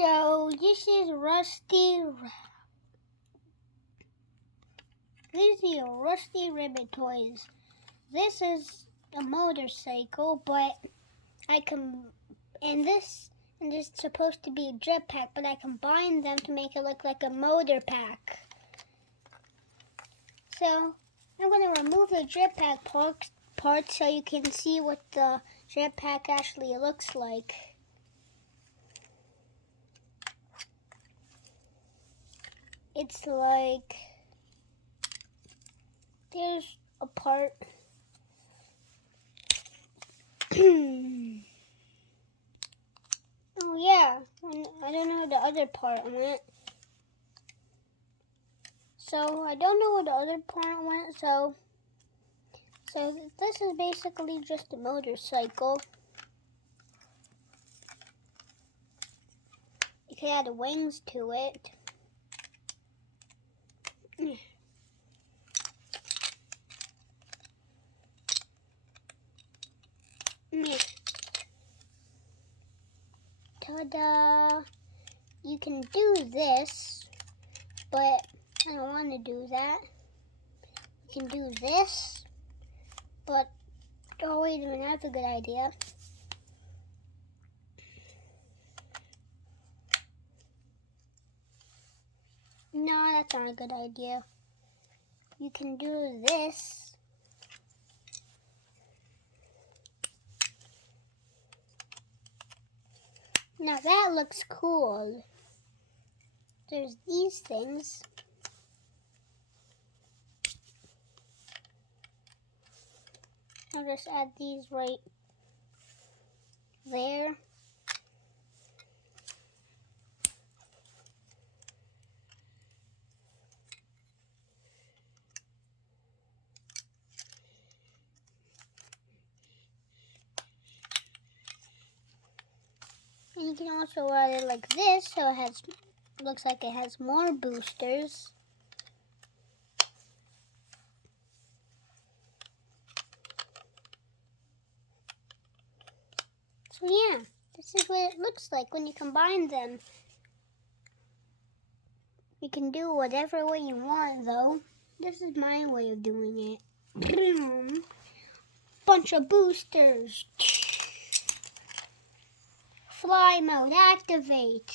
So this is Rusty Rivet toys. This is a motorcycle, but this is supposed to be a jetpack, but I combined them to make it look like a motor pack. So I'm going to remove the jetpack part so you can see what the jetpack actually looks like. It's like, there's a part. Oh yeah, I don't know where the other part went. So I don't know where the other part went, so this is basically just a motorcycle. You can add wings to it. Ta-da! You can do this, but I don't want to do that. You can do this, but oh wait a minute, that's a good idea. No, that's not a good idea. You can do this. Now that looks cool. There's these things. I'll just add these right there. And you can also add it like this, so it looks like it has more boosters. So yeah, this is what it looks like when you combine them. You can do whatever way you want though. This is my way of doing it. Bunch of boosters. Fly mode activate.